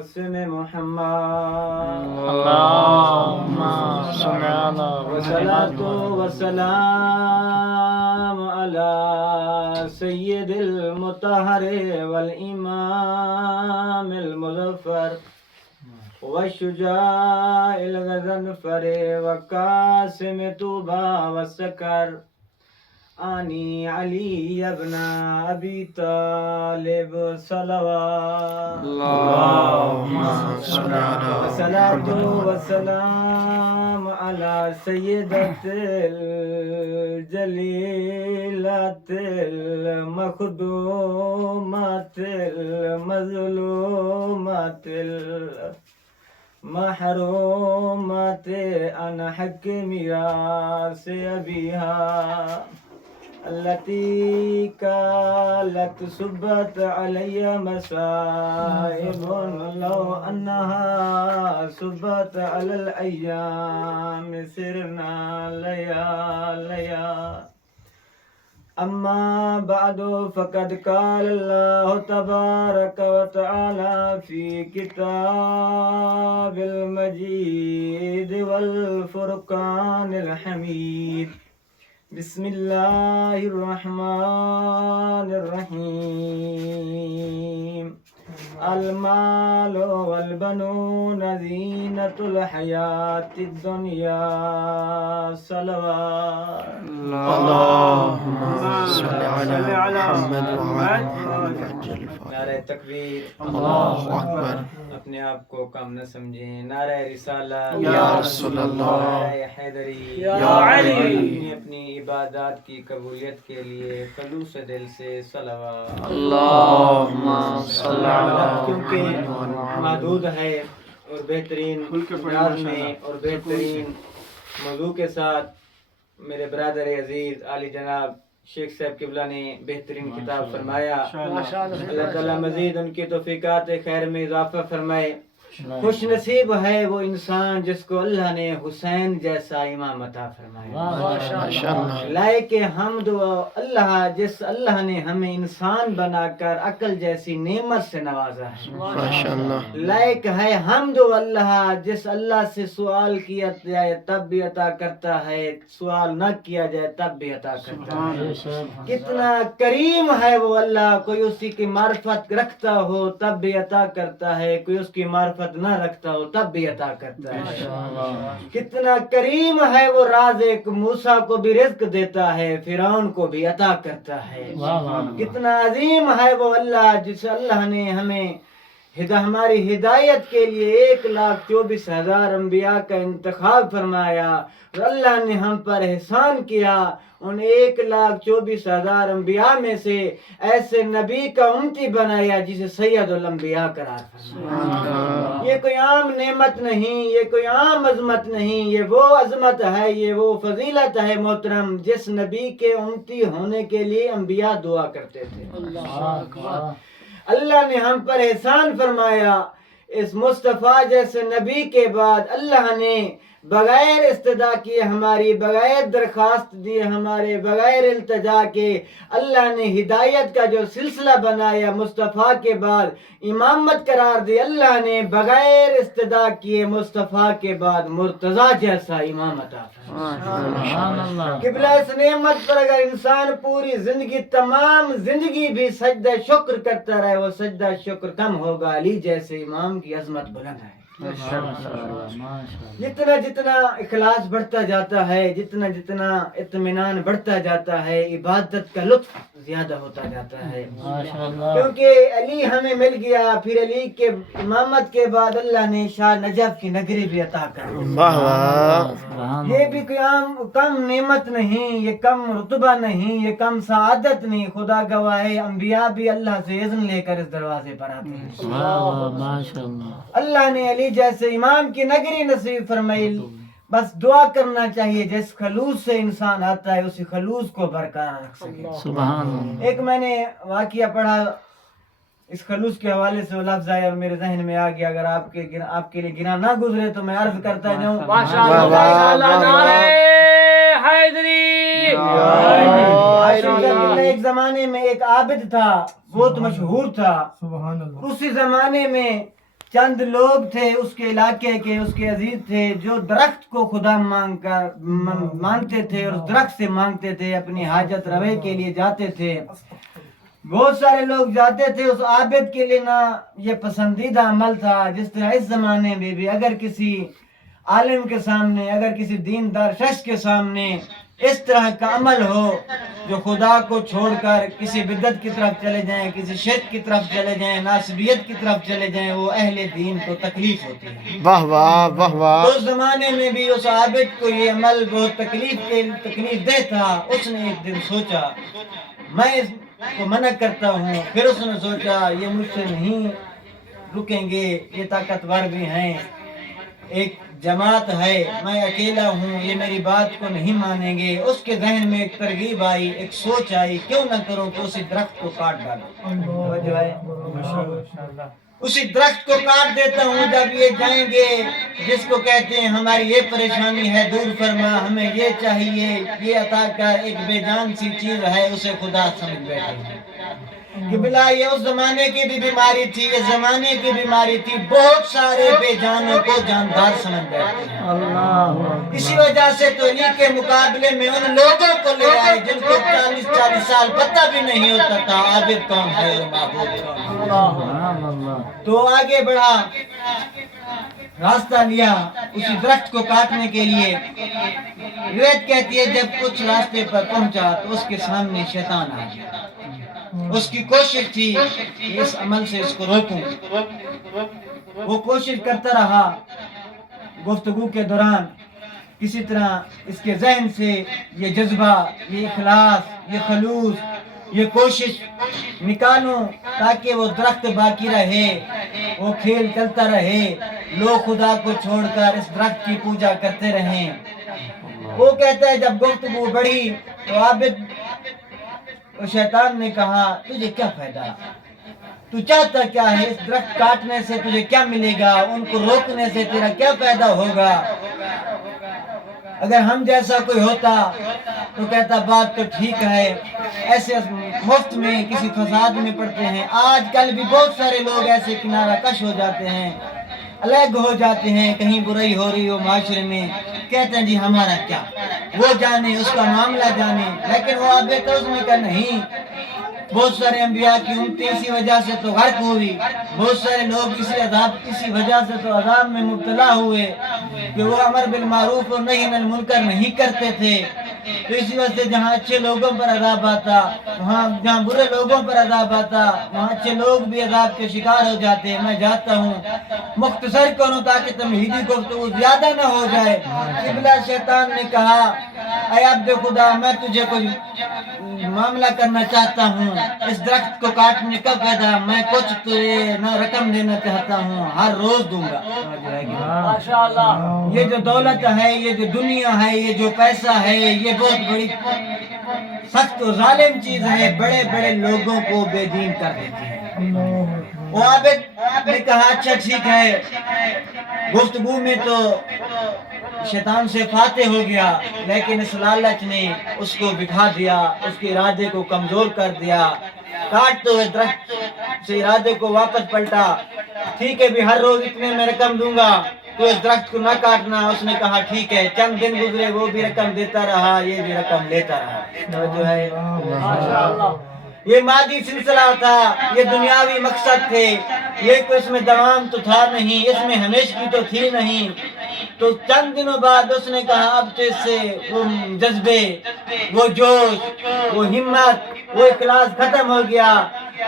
حسن محمد اللهم صل على والصلاة والسلام على سيد المطهر والإمام المظفر والشجاع الغضنفر وقاسم طوبى والسكر آنی علی ابن ابی طالب صلوات اللهم صل على والصلاة والسلام على سيدة الجليلات المخدومات المظلومات المحرومات عن حق ميراث أبيها التي كانت سبت علي مصائب لو أنها سبت على الأيام سرنا لياليا أما بعد فقد قال الله تبارك وتعالى في كتاب المجيد والفرقان الحميد بسم الله الرحمن الرحيم المال والبنون زينة الحياة الدنيا صلوات اللهم صل على محمد وعلى محمد. نعرہ تکبیر اللہ اکبر. اپنے آپ کو کم نہ سمجھیں. نعرہ رسالت یا رسول اللہ. نعرہ حیدری یا علی. اپنی عبادات کی قبولیت کے لیے خلوص دل سے صلوات. اللهم صل على کیونکہ محمد. محدود ہے اور بہترین انداز میں اور بہترین موضوع کے ساتھ میرے برادر عزیز عالی جناب شیخ صاحب قبلہ نے بہترین کتاب فرمایا. اللہ تعالیٰ مزید ان کی توفیقات خیر میں اضافہ فرمائے. خوش نصیب ہے وہ انسان جس کو اللہ نے حسین جیسا امام عطا فرمایا. ماشاءاللہ. لائق حمد و اللہ جس اللہ نے ہمیں انسان بنا کر عقل جیسی نعمت سے نوازا ہے. ماشاءاللہ. لائق ہے حمد و اللہ جس اللہ سے سوال کیا جائے تب بھی عطا کرتا ہے, سوال نہ کیا جائے تب بھی عطا کرتا ہے. کتنا کریم ہے وہ اللہ, کوئی اسی کی معرفت رکھتا ہو تب بھی عطا کرتا ہے, کوئی اس کی معرفت نہ رکھتا ہو تب بھی عطا کرتا ہے. کتنا کریم ہے وہ رازق, موسیٰ کو بھی رزق دیتا ہے, فرعون کو بھی عطا کرتا ہے. کتنا عظیم ہے وہ اللہ جس اللہ نے ہمیں ہماری ہدایت کے لیے 1,24,000 انبیاء کا انتخاب فرمایا, اور اللہ نے ہم پر احسان کیا. ان 1,24,000 انبیاء میں سے ایسے نبی کا امتی بنایا جسے سید الانبیاء قرار فرمایا. یہ کوئی عام نعمت نہیں, یہ کوئی عام عظمت نہیں, یہ وہ عظمت ہے, یہ وہ فضیلت ہے محترم جس نبی کے امتی ہونے کے لیے انبیاء دعا کرتے تھے. اللہ نے ہم پر احسان فرمایا. اس مصطفیٰ جیسے نبی کے بعد اللہ نے بغیر استدعا کیے ہماری, بغیر درخواست دیے ہمارے, بغیر التجا کے اللہ نے ہدایت کا جو سلسلہ بنایا مصطفیٰ کے بعد امامت قرار دی. اللہ نے بغیر استدعا کیے مصطفیٰ کے بعد مرتضیٰ جیسا امام عطا فرمایا. قبلہ اس نعمت پر اگر انسان پوری زندگی تمام زندگی بھی سجدہ شکر کرتا رہے, وہ سجدہ شکر کم ہوگا. علی جیسے امام کی عظمت بلند ہے. جتنا جتنا اخلاص بڑھتا جاتا ہے, جتنا جتنا اطمینان بڑھتا جاتا ہے, عبادت کا لطف زیادہ ہوتا جاتا ہے. کیونکہ علی ہمیں مل گیا, پھر علی کے امامت کے بعد اللہ نے شاہ نجف کی نگری بھی عطا کر دی. یہ بھی کوئی عام کم نعمت نہیں, یہ کم رتبہ نہیں, یہ کم سعادت نہیں. خدا گواہ ہے انبیاء بھی اللہ سے اذن لے کر اس دروازے پر آتے ہیں. اللہ نے علی جیسے امام کی نگری نصیب فرمائی. بس دعا کرنا چاہیے جس خلوص سے انسان آتا ہے اسی خلوص کو برقرار رکھ سکے. ایک میں نے واقعہ پڑھا, اس خلوص کے حوالے سے وہ لفظ آیا اور میرے ذہن میں آ گیا. اگر آپ کے لیے گنا نہ گزرے تو میں عرض کرتا جاؤں. ایک زمانے میں ایک عابد تھا, بہت مشہور تھا. اسی زمانے میں چند لوگ تھے اس کے علاقے کے، اس کے عزیز تھے، جو درخت کو خدا مانتے تھے اور اس درخت سے مانگتے تھے، اپنی حاجت روے کے لیے جاتے تھے۔ بہت سارے لوگ جاتے تھے، اس عابد کے لیے نہ یہ پسندیدہ عمل تھا۔ جس طرح اس زمانے میں بھی اگر کسی عالم کے سامنے، اگر کسی دیندار شخص کے سامنے اس طرح کا عمل ہو جو خدا کو چھوڑ کر کسی بدعت کی طرف چلے جائیں، کسی شرک کی طرف چلے جائیں، ناسبیت کی طرف چلے جائیں، وہ اہل دین کو تکلیف ہوتی ہے۔ واہ واہ واہ واہ، اس زمانے میں بھی اس عابد کو یہ عمل بہت تکلیف دہ تھا۔ اس نے ایک دن سوچا میں اس کو منع کرتا ہوں، پھر اس نے سوچا یہ مجھ سے نہیں رکیں گے، یہ طاقتور بھی ہیں، ایک جماعت ہے، میں اکیلا ہوں، یہ میری بات کو نہیں مانیں گے۔ اس کے ذہن میں ایک ترغیب آئی، ایک سوچ آئی، کیوں نہ کروں کہ اسی درخت کو کاٹ ڈالوں، اسی درخت کو کاٹ دیتا ہوں۔ جب یہ جائیں گے جس کو کہتے ہیں ہماری یہ پریشانی ہے دور فرما، ہمیں یہ چاہیے، یہ عطا کر، ایک بے جان سی چیز ہے، اسے خدا سمجھ بیٹھے کہ بلا یہ اس زمانے کی بھی بیماری تھی، یہ زمانے کی بیماری تھی، بہت سارے بے جانوں کو جاندار سمجھ بیٹھتے ہیں۔ اسی وجہ سے تو علی کے مقابلے میں ان لوگوں کو لے آئے جن کو 40 سال پتہ بھی نہیں ہوتا تھا عابد کون ہے اور معبود کون ہے۔ تو آگے بڑھا، راستہ لیا اسی درخت کو کاٹنے کے لیے۔ روایت کہتی ہے جب کچھ راستے پر پہنچا تو اس کے سامنے شیطان آ گیا۔ اس کی کوشش تھی کہ اس عمل سے اس کو روکوں، وہ کوشش کرتا رہا۔ گفتگو کے دوران کسی طرح اس کے ذہن سے یہ جذبہ، یہ اخلاص، یہ خلوص، یہ کوشش نکالوں تاکہ وہ درخت باقی رہے، وہ کھیل چلتا رہے، لوگ خدا کو چھوڑ کر اس درخت کی پوجا کرتے رہیں۔ وہ کہتا ہے جب گفتگو بڑھی تو عابد شیطان نے کہا تجھے کیا فائدہ، تو چاہتا کیا ہے، اس درخت کاٹنے سے تجھے کیا ملے گا، ان کو روکنے سے تیرا کیا فائدہ ہوگا۔ اگر ہم جیسا کوئی ہوتا تو کہتا بات تو ٹھیک ہے، ایسے مفت میں کسی فساد میں پڑتے ہیں۔ آج کل بھی بہت سارے لوگ ایسے کنارہ کش ہو جاتے ہیں، الگ ہو جاتے ہیں، کہیں برائی ہو رہی ہو معاشرے میں، کہتے ہیں جی ہمارا کیا، وہ جانے، اس کا معاملہ جانے۔ لیکن وہ آپ دیکھتا اس نے کہا نہیں، بہت سارے انبیاء کی امتیں اسی وجہ سے تو غرق ہوئی، بہت سارے لوگ اسی وجہ سے تو عذاب میں مبتلا ہوئے کہ وہ امر بالمعروف اور نہی عن المنکر نہیں کرتے تھے۔ تو اسی وجہ سے جہاں اچھے لوگوں پر عذاب آتا، جہاں برے لوگوں پر عذاب آتا، وہاں اچھے لوگ بھی عذاب کے شکار ہو جاتے۔ میں جاتا ہوں، مختصر کروں تاکہ تمہیدی گفتگو زیادہ نہ ہو جائے۔ قبلہ شیطان نے کہا اے عبد خدا میں تجھے کچھ معاملہ کرنا چاہتا ہوں، اس درخت کو کاٹنے کا فائدہ، میں کچھ تجھے نہ رقم دینا چاہتا ہوں، ہر روز دوں گا۔ یہ جو دولت ہے، یہ جو دنیا ہے، یہ جو پیسہ ہے، یہ بہت بڑی سخت و ظالم چیز ہے، بڑے بڑے لوگوں کو بے دین کر دیتی ہے۔ وہ عابد نے کہا اچھا ٹھیک ہے، گفتگو میں تو شیطان سے فاتح ہو گیا، لیکن اس لالچ نے اس کو بٹھا دیا، اس کے ارادے کو کمزور کر دیا۔ کاٹتے ہوئے درخت سے ارادے کو واپس پلٹا، ٹھیک ہے بھی ہر روز اتنے میں رقم دوں گا، تو اس درخت کو نہ کاٹنا۔ اس نے کہا ٹھیک ہے، چند دن گزرے، وہ بھی رقم دیتا رہا، یہ بھی رقم لیتا رہا۔ جو ہے یہ مادی سلسلہ تھا، یہ دنیاوی مقصد تھے، یہ کوئی اس میں دوام تو تھا نہیں، اس میں ہمیشگی تو تھی نہیں۔ تو چند دنوں بعد اس نے کہا اب تو اس سے وہ جذبے، وہ جوش، وہ ہمت، وہ اخلاص ختم ہو گیا،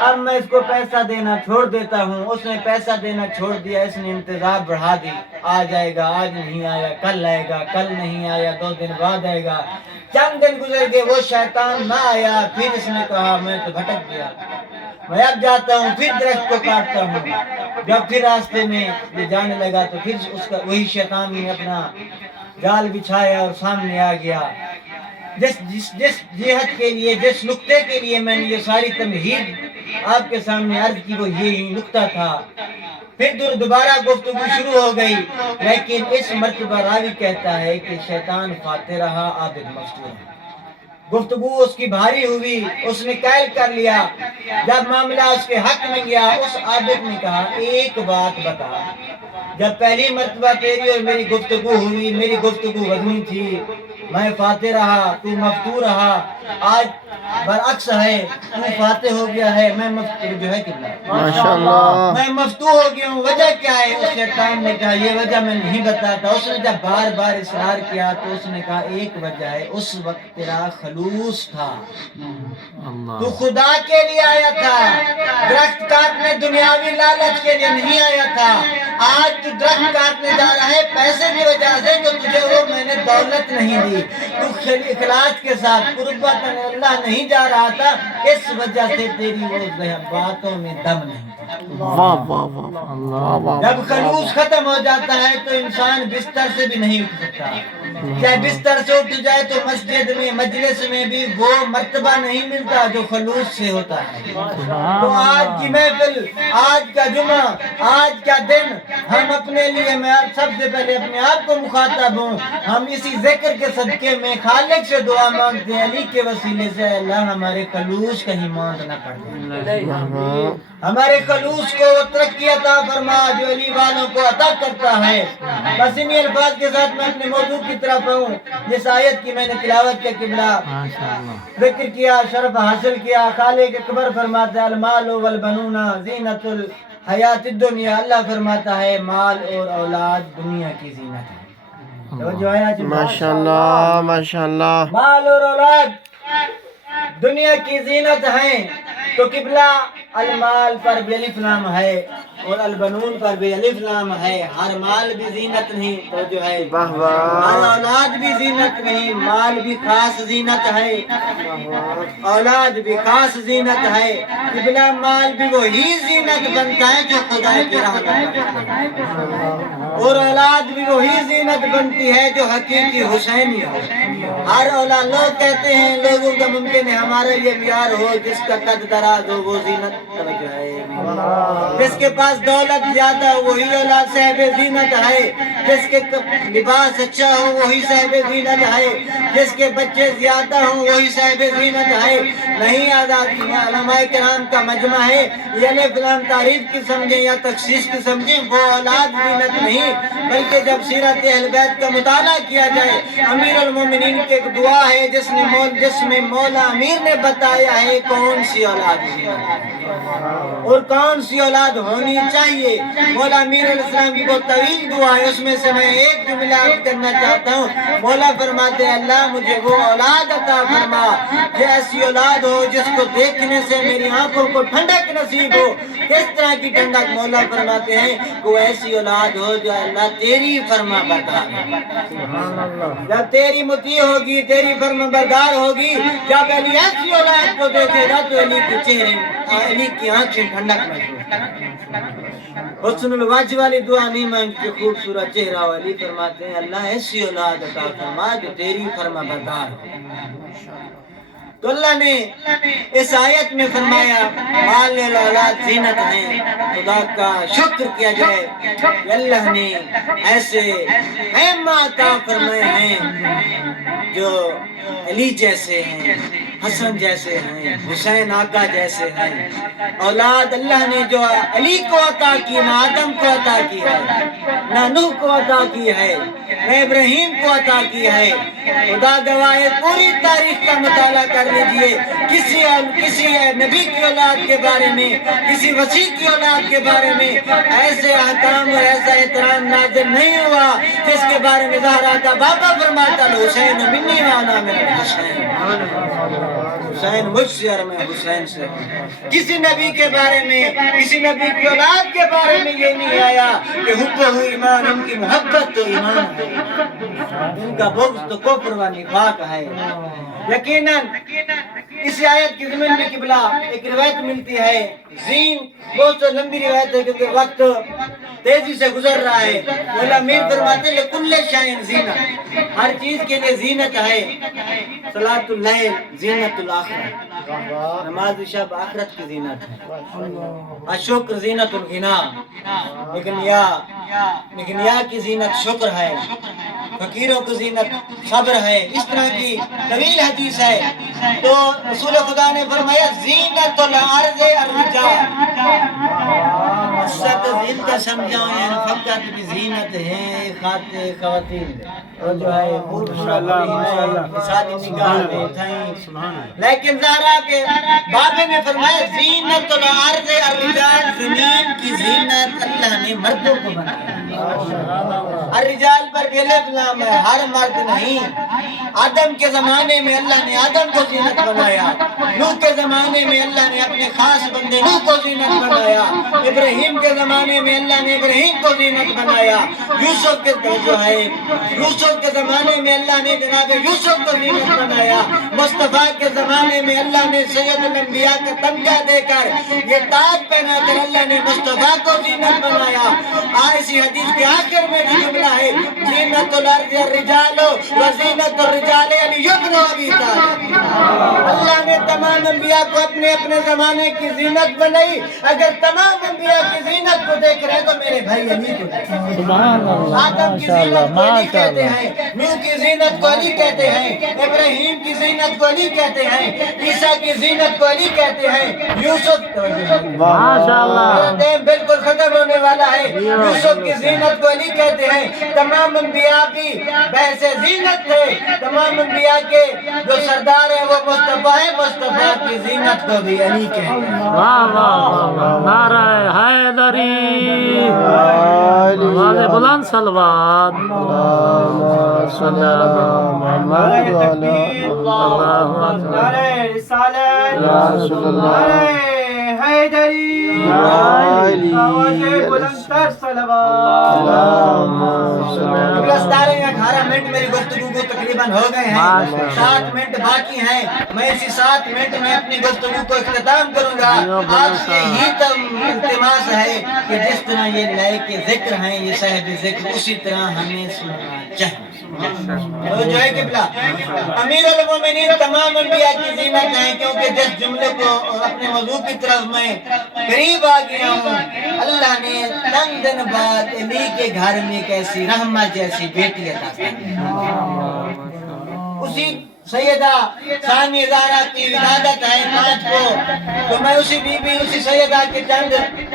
اب میں اس کو پیسہ دینا چھوڑ دیتا ہوں۔ اس نے پیسہ دینا چھوڑ دیا، اس نے انتظار بڑھا دی، آ جائے گا، آج نہیں آیا کل آئے گا، کل نہیں آیا 2 دن بعد آئے گا۔ چند دن گزر گئے، وہ شیطان نہ آیا، پھر اس نے کہا میں تو بھٹک گیا، میں اب جاتا ہوں، پھر درخت کو کاٹتا ہوں۔ جب پھر راستے میں یہ جانے لگا تو پھر اس کا وہی شیطان نے اپنا جال بچھایا اور سامنے آ گیا۔ جس جہت کے لیے، جس نقطے کے لیے میں نے یہ ساری تمہید آپ کے سامنے عرض کی، وہ یہی نقطہ تھا۔ پھر دوبارہ گفتگو شروع ہو گئی، لیکن اس مرتبہ راوی کہتا ہے کہ شیطان فاتح رہا، عابد مفتوح رہا۔ گفتگو اس کی بھاری ہوئی، اس نے قید کر لیا۔ جب معاملہ اس کے حق میں گیا، اس عابد نے کہا ایک بات بتا، جب پہلی مرتبہ تیری اور میری گفتگو ہوئی، میری گفتگو وزنی تھی، میں فاتح رہا، تو مفتور رہا، آج برعکس ہے، تو فاتح ہو گیا ہے، میں مفتور جو ہے کتنا ماشاءاللہ میں مفتوح ہو گیا ہوں، وجہ کیا ہے؟ اس شیطان نے کہا یہ وجہ میں نہیں بتاتا۔ اس نے جب بار بار اصرار کیا تو اس نے کہا ایک وجہ ہے، اس وقت تیرا خلوص تھا، تو خدا کے لیے آیا تھا، درخت کاٹنے دنیاوی لالچ کے لیے نہیں آیا تھا۔ آج تو درخت کاٹنے جا رہا ہے پیسے کی وجہ سے، تو تجھے وہ میں نے دولت نہیں دی، تو اخلاص کے ساتھ قربت اللہ نہیں جا رہا تھا، اس وجہ سے تیری وہ باتوں میں دم نہیں تھا۔ واہ واہ واہ واہ واہ جب خلوص ختم ہو جاتا ہے تو انسان بستر سے بھی نہیں اٹھ سکتا، چاہے بستر سے اٹھ جائے تو مسجد میں مجلس میں بھی وہ مرتبہ نہیں ملتا جو خلوص سے ہوتا ہے۔ تو آج کی محفل، آج کا جمعہ، آج کا دن، ہم اپنے لیے، میں سب سے پہلے اپنے آپ کو مخاطب ہوں، ہم اسی ذکر کے صدقے میں خالق سے دعا مانگتے ہیں، علی کے وسیلے سے اللہ ہمارے خلوص کہیں ماند نہ پڑ جائے، ہمارے خلوص کو ترقی عطا فرما جو علی والوں کو عطا کرتا ہے۔ بس انہی الفاظ کے ساتھ میں اپنے موضوع کی طرف آؤں۔ جس آیت کی میں نے تلاوت کے قبلہ ذکر کیا، شرف حاصل کیا، خالق اکبر فرماتا ہے المال والبنون زینت الحیات الدنیا، اللہ فرماتا ہے مال اور اولاد دنیا کی زینت ہے۔ توجہ ہے آج؟ ماشاءاللہ ماشاءاللہ مال اور اولاد دنیا کی زینت ہیں، تو قبلہ المال پر بھی الف لام ہے اور البنون پر بھی الف لام ہے، ہر مال بھی زینت نہیں، تو جو ہے واہ واہ ہر اولاد بھی زینت نہیں، مال بھی خاص زینت ہے، اولاد بھی خاص زینت ہے، قبلہ مال بھی وہی زینت بنتا ہے جو خدا کی راہ میں بنتا ہے، اور اولاد بھی وہی زینت بنتی ہے جو حقیقی حسینی ہو۔ ہر اولاد، لوگ کہتے ہیں، لوگوں کا ممکن ہے ہمارا یہ معیار ہو جس کا قد دراز ہو وہ زینت، جس کے پاس دولت زیادہ ہو وہی اولاد صاحب زینت ہے، جس کے لباس اچھا ہو وہی صاحب زینت ہے، جس کے بچے زیادہ ہوں وہی صاحب زینت ہے۔ نہیں، آزاد علماء کرام کا مجمع ہے، یہ الف لام تعریف کی سمجھیں یا تخصیص کی سمجھیں، وہ اولاد زینت نہیں، بلکہ جب سیرت اہل بیت کا مطالعہ کیا جائے، امیر المومنین کی ایک دعا ہے جس میں مولا امیر نے بتایا ہے کون سی اولاد زینت ہے اور کون سی اولاد ہونی چاہیے۔ مولا امیر علیہ السلام کی بہت طویل دعا ہے، اس میں سے میں ایک جملہ عرض کرنا چاہتا ہوں۔ مولا فرماتے ہیں اللہ مجھے وہ اولاد عطا فرما کہ ایسی اولاد ہو جس کو دیکھنے سے میری آنکھوں کو ٹھنڈک نصیب ہو۔ کس طرح کی ٹھنڈک؟ مولا فرماتے ہیں کہ وہ ایسی اولاد ہو جو اللہ تیری فرما بردار ہو، جب تیری مطیع ہوگی، تیری فرما بردار ہوگی، جب علی ایسی اولاد کو دیکھے گا تو علی کے چہرے، علی کی آنکھیں ٹھنڈک محسوس کریں۔ حسن الوجہ والی دعا نہیں مانگتے، خوبصورت چہرہ والی فرماتے ہیں اللہ ایسی اولاد عطا فرما جو تیری فرما بردار ہو۔ تو اللہ نے اس آیت میں فرمایا مال اور اولاد زینت ہیں، خدا کا شکر کیا جائے کہ اللہ نے ایسے ائمہ عطا فرمائے ہیں جو علی جیسے ہیں، حسن جیسے ہیں، حسین آقا جیسے ہیں۔ اولاد اللہ نے جو علی کو عطا کی، نہ آدم کو عطا کی ہے، نہ نوح کو عطا کی ہے، نہ ابراہیم کو عطا کی ہے۔ خدا گواہ ہے، پوری تاریخ کا مطالعہ کر لیجئے، کسی نبی کی اولاد کے بارے میں، کسی وسیع کی اولاد کے بارے میں ایسے احکام اور ایسا احترام نازل نہیں ہوا جس کے بارے میں زہرا کا بابا فرماتا حسین منی وانا من الحسین، حسین مجھ سے اور میں حسین سے۔ کسی نبی کے بارے میں، کسی نبی کی اولاد کے بارے میں یہ نہیں آیا کہ حب ہو ایمان، ان کی محبت تو ایمان ہے، ان کا بغض تو کفر و نفاق ہے۔ یقیناً اس آیت کی ضمن میں قبلہ ایک روایت ملتی ہے، زین بہت لمبی روایت ہے کیونکہ وقت تیزی سے گزر رہا ہے۔ مولا امیر فرماتے ہیں لکل شیء زینت، ہر چیز کے لیے زینت ہے۔ صلاۃ اللیل زینت الآخرہ، نماز شب آخرت کی زینت ہے۔ الشکر زینت الغنا، لیکن یا کی زینت شکر ہے۔ فقیروں کو زینت صبر ہے، اس طرح کی طویل حدیث ہے۔ تو رسول خدا نے فرمایا زینت الارض الرجال، مقصد زینت سمجھاؤں یعنی فقط بھی زینت ہے خواتین اور جو ہے خوبصورت شادی نگاہ میں تھیں، لیکن زہرا کے بابے نے فرمایا زینت الارض الرجال، زمین کی زینت اللہ نے مردوں کو بنایا۔ الرجال پر بھی الف لام ہے، ہر مرد نہیں۔ آدم کے زمانے میں اللہ نے آدم کو زینت بنایا، نوح کے زمانے میں اللہ نے اپنے خاص بندے نوح کو زینت بنایا، ابراہیم کے زمانے میں اللہ نے ابراہیم کو زینت بنایا، یوسف کے زمانے میں اللہ نے جناب یوسف کو زینت بنایا، مصطفیٰ کے زمانے میں اللہ نے سید الانبیاء کا تمغہ دے کر یہ تاج پہنا کر اللہ نے مصطفیٰ کو زینت بنایا۔ اسی حدیث کے آخر میں جو جملہ ہے زینت الارض الرجال وزینت الرجال علی ابن ابی طالب، اللہ نے تمام انبیاء کو اپنے اپنے زمانے کی زینت بنائی۔ اگر تمام انبیاء کی زینت کو دیکھ رہے تو میرے بھائی علی کو دیکھ، آدم کی زینت کو علی کہتے ہیں، نوح کی زینت کو علی کہتے ہیں، ابراہیم کی زینت کو علی کہتے ہیں، عیسیٰ کی زینت کو علی کہتے ہیں، یوسف میرا ٹائم بالکل ختم ہونے والا ہے، یوسف کی زینت کو علی کہتے ہیں۔ تمام انبیاء بھی بحث زینت تھے، تمام انبیاء کے جو سردار ہے وہ مصطفیٰ ہے، مصطفیٰ کی زینت کو بھی علی کہتے ہیں۔ واہ واہ واہ، نعرہ حیدری، آواز بلند صلوات، نعرہ رسالت، نعرہ حیدری، آواز بلند تر صلوات۔ 18 منٹ میری گفتگو کو تقریباً ہو گئے ہیں، 7 منٹ باقی ہیں۔ میں اسی 7 منٹ میں اپنی گفتگو کو اختتام کروں گا۔ آپ سے یہی التماس ہے کہ جس طرح یہ لائے کے ذکر ہیں، یہ صاحب ذکر، اسی طرح ہمیں سننا چاہیے۔ جو ہے قبلہ امیر المومنین تمام انبیاء کی زینت ہیں، کیونکہ جس جملے کو اپنے موضوع کی طرف میں قریب آ گیا ہوں، اللہ نے چند دن بعد علی کے گھر میں ایک ایسی رحمت جیسی بیٹی عطا کی، اسی سیدہ ثانی زہرا کی ولادت ہے 5 کو، تو میں اسی بی بی اسی سیدہ کے چند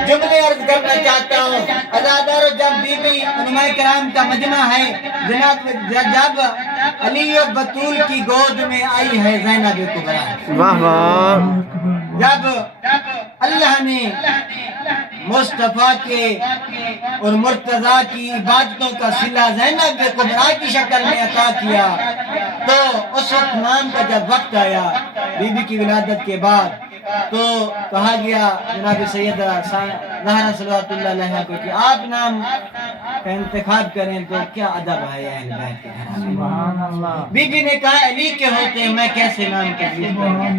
جملے عرض کرنا چاہتا ہوں۔ عزادارو، جب بی بی علماء کرام کا مجمع ہے، جناب جب علی و بطول کی گود میں آئی ہے زینب کبریٰ، واہ واہ، جب اللہ نے مصطفیٰ کے اور مرتضیٰ کی عبادتوں کا صلہ زینب کبریٰ کی شکل میں عطا کیا، تو اس وقت نام کا جب وقت آیا بی بی کی ولادت کے بعد، تو کہا گیا جناب سیدہ زہرا صلوات اللہ علیہا کو کہ آپ نام کا انتخاب کریں، تو کیا ادب ہے اہل بیت کے گھر۔ بی بی نے کہا علی کے ہوتے میں کیسے نام تجویز کروں؟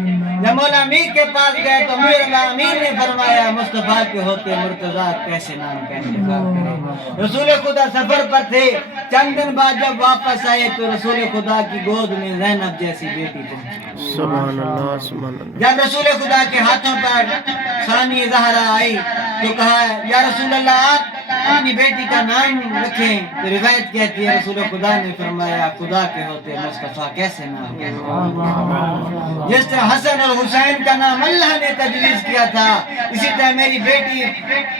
جب مولا امیر کے پاس گئے تو امیر نے فرمایا مصطفیٰ کے ہوتے مرتضیٰ کیسے نام کا انتخاب کریں؟ رسول خدا سفر پر تھے، چند دن بعد جب واپس آئے تو رسول خدا کی گود میں زینب جیسی بیٹی پہنچی۔ سبحان اللہ سبحان اللہ۔ جب رسول خدا کے ہاتھوں پر ثانی زہرا آئی تو کہا یا رسول اللہ آپ اپنی بیٹی کا نام رکھیں، تو روایت کہتی ہے رسول خدا نے فرمایا خدا کے ہوتے مصطفیٰ کیسے نام کہتے؟ جس طرح حسن اور حسین کا نام اللہ نے تجویز کیا تھا، اسی طرح میری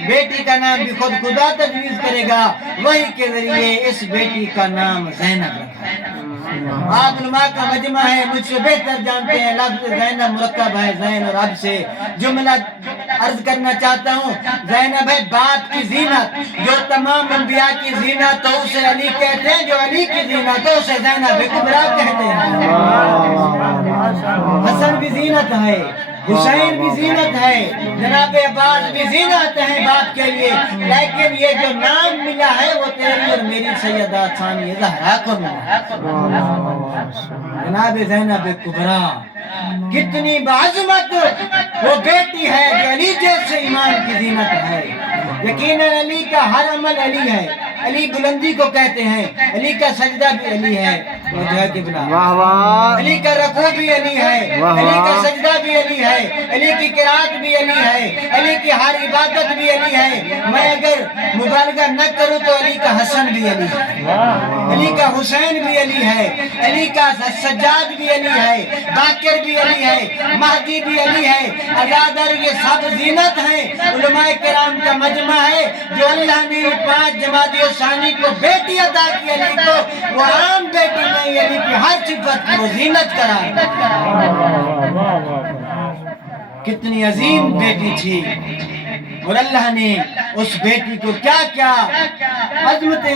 بیٹی کا نام بھی خود خدا تجویز کرے گا، وہی کے ذریعے اس بیٹی کا نام زینب رکھا۔ آپ علماء کا مجمع ہے، مجھ سے بہتر جانتے ہیں، لفظ زینب مرکب ہے زین اور اب سے۔ جملہ عرض کرنا چاہتا ہوں، زینب ہے باپ کی زینت، جو تمام انبیاء کی زینت تو اسے علی کہتے ہیں، جو علی کی زینت تو اسے زینب کبریٰ کہتے ہیں۔ حسن بھی زینت ہے، حسین بھی زینت ہے، جناب عباس بھی زینت ہے باپ کے لیے، لیکن یہ جو نام ملا ہے وہ تیری اور میری سیدہ ثانی زہرا کو ملا۔ جناب زینب کبریٰ کتنی بعظمت وہ بیٹی ہے جو علی جیسے ایمان کی زینت ہے۔ یقیناً علی کا ہر عمل علی ہے، علی بلندی کو کہتے ہیں، علی کا سجدہ بھی علی ہے، وجہ کی بنا واہ واہ علی کا رکوع بھی علی ہے، واہ علی کا واہ۔ سجدہ بھی علی ہے، علی کی قرات بھی علی ہے، علی کی ہر عبادت بھی علی ہے۔ میں اگر مبالغہ نہ کروں تو علی کا حسن بھی علی ہے، علی کا حسین بھی علی ہے، علی کا سجاد بھی علی ہے، باقر بھی علی ہے، مہدی بھی علی ہے، ازادر، یہ سب زینت ہیں۔ علماء کرام کا مجمع ہے جو اللہ نے 5 جمادی ثانی کو بیٹی عطا کی علی کو، وہ عام بیٹی نہیں، علی کی ہر صفت کو زینت قرار کتنی عظیم بیٹی تھی، اور اللہ نے اس بیٹی کو کیا کیا عظمتیں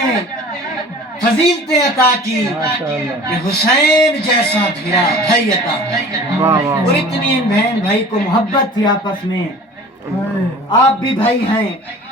فضیلتیں عطا کی کہ حسین جیسا بھیرا بھائی عطا، واہ واہ اور اتنی بہن بھائی کو محبت تھی آپس میں، آپ بھی بھائی ہیں